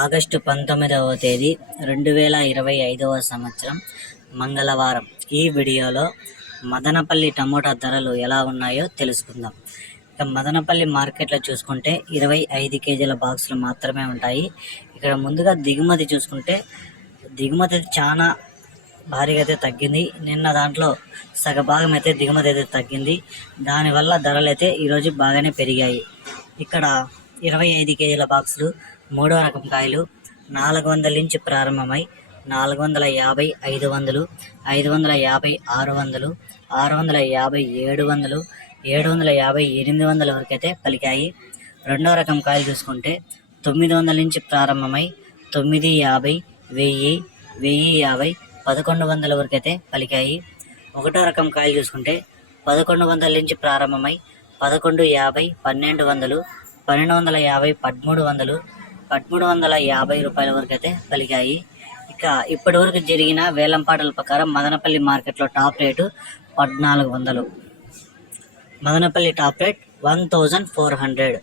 August పంతొమ్మిదవ తేదీ రెండు వేల ఇరవై ఐదవ సంవత్సరం మంగళవారం. ఈ వీడియోలో మదనపల్లి టమోటా ధరలు ఎలా ఉన్నాయో తెలుసుకుందాం. ఇక మదనపల్లి మార్కెట్లో చూసుకుంటే ఇరవై ఐదు కేజీల బాక్సులు మాత్రమే ఉంటాయి. ఇక్కడ ముందుగా దిగుమతి చూసుకుంటే దిగుమతి అయితే చాలా భారీగా అయితే తగ్గింది. నిన్న దాంట్లో సగభాగం అయితే దిగుమతి అయితే తగ్గింది. దానివల్ల ధరలు అయితే ఈరోజు బాగానే పెరిగాయి. ఇక్కడ ఇరవై ఐదు కేజీల బాక్సులు మూడో రకం కాయలు నాలుగు వందల నుంచి ప్రారంభమై నాలుగు వందల యాభై ఐదు వందలు ఐదు వందల యాభై ఆరు వందలు ఆరు వందల యాభై ఏడు వందలు ఏడు వందల యాభై ఎనిమిది వందల వరకు అయితే పలికాయి. రెండో రకం కాయలు చూసుకుంటే తొమ్మిది వందల నుంచి ప్రారంభమై తొమ్మిది యాభై వెయ్యి వెయ్యి యాభై పదకొండు వందల వరకు అయితే పలికాయి. ఒకటో రకం కాయలు చూసుకుంటే పదకొండు వందల నుంచి ప్రారంభమై పదకొండు యాభై పన్నెండు వందలు పన్నెండు వందల యాభై పదమూడు వందలు పదమూడు వందల యాభై రూపాయల వరకు అయితే పలికాయి ఇక ఇప్పటి వరకు జరిగిన వేలంపాటల ప్రకారం మదనపల్లి మార్కెట్లో టాప్ రేటు పద్నాలుగు వందలు. Madanapalle top rate one thousand four hundred.